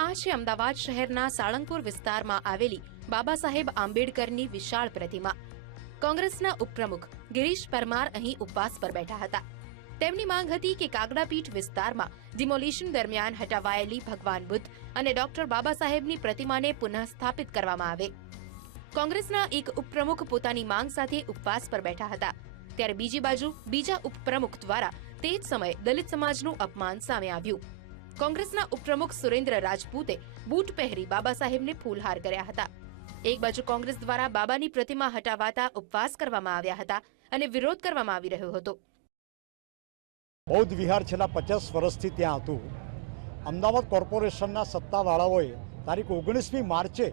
આ છે અમદાવાદ શહેરના સાળંગપુર વિસ્તારમાં આવેલી બાબા સાહેબ આંબેડકરની વિશાળ પ્રતિમા। કોંગ્રેસના ઉપપ્રમુખ ગિરીશ પરમાર અહીં ઉપવાસ પર બેઠા હતા। તેમની માંગ હતી કે કાગડાપીઠ વિસ્તારમાં ડિમોલિશન દરમિયાન હટાવાયેલી ભગવાન બુદ્ધ અને ડોક્ટર બાબા સાહેબની પ્રતિમાને પુનઃ સ્થાપિત કરવામાં આવે। કોંગ્રેસના એક ઉપપ્રમુખ પોતાની માંગ સાથે ઉપવાસ પર બેઠા હતા, ત્યારે બીજી બાજુ બીજા ઉપપ્રમુખ દ્વારા તે જ સમયે દલિત સમાજનું અપમાન સામે આવ્યું। કોંગ્રેસના ઉપપ્રમુખ સુરેન્દ્ર રાજપૂતે બૂટ પહેરી બાબા સાહેબને ફૂલહાર કર્યા હતા। એક બાજુ કોંગ્રેસ દ્વારા બાબાની પ્રતિમા હટાવાતા ઉપવાસ કરવામાં આવ્યા હતા અને વિરોધ કરવામાં આવી રહ્યો હતો। બૌદ્ધ વિહાર છેલ્લા 50 વર્ષથી ત્યાં હતું। અમદાવાદ કોર્પોરેશનના સત્તાવાળાઓએ તારીખ 19મી માર્ચે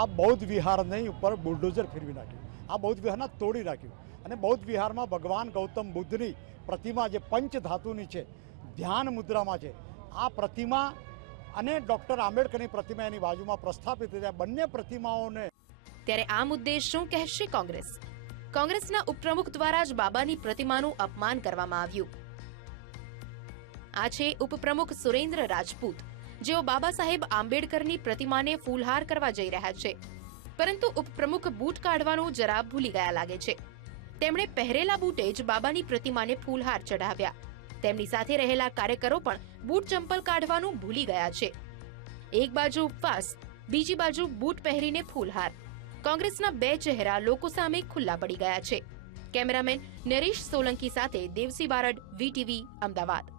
આ બૌદ્ધ વિહારની ઉપર બુલડોઝર ફેરવી નાખ્યું। આ બૌદ્ધ વિહારને તોડી નાખ્યું અને બૌદ્ધ વિહારમાં ભગવાન ગૌતમ બુદ્ધની પ્રતિમા જે પંચ ધાતુની છે, ધ્યાન મુદ્રામાં છે, આ પ્રતિમા અને ડોક્ટર આંબેડકરની પ્રતિમા એની બાજુમાં પ્રસ્થાપિત થયા। બંને પ્રતિમાઓને ત્યારે આ મુદ્દે શું કહેશે કોંગ્રેસ? કોંગ્રેસના ઉપપ્રમુખ દ્વારા જ બાબાની પ્રતિમાનું અપમાન કરવામાં આવ્યું। આ છે ઉપપ્રમુખ સુરેન્દ્ર રાજપૂત, જેઓ બાબા સાહેબ આંબેડકરની પ્રતિમાને ફૂલહાર કરવા જઈ રહ્યા છે, પરંતુ ઉપપ્રમુખ બૂટ કાઢવાનું જરા ભૂલી ગયા લાગે છે। તેમણે પહેરેલા બૂટે જ બાબાની પ્રતિમાને ફૂલહાર ચઢાવ્યા। તેમની સાથે રહેલા કાર્યકરો પણ બૂટ ચંપલ કાઢવાનું ભૂલી ગયા છે। એક બાજુ ઉપવાસ, બીજી બાજુ બૂટ પહેરીને ફૂલહાર। કોંગ્રેસના બે ચહેરા લોકો સામે ખુલ્લા પડી ગયા છે। કેમેરામેન નરેશ સોલંકી સાથે દેવસી બારડ, VTV, અમદાવાદ।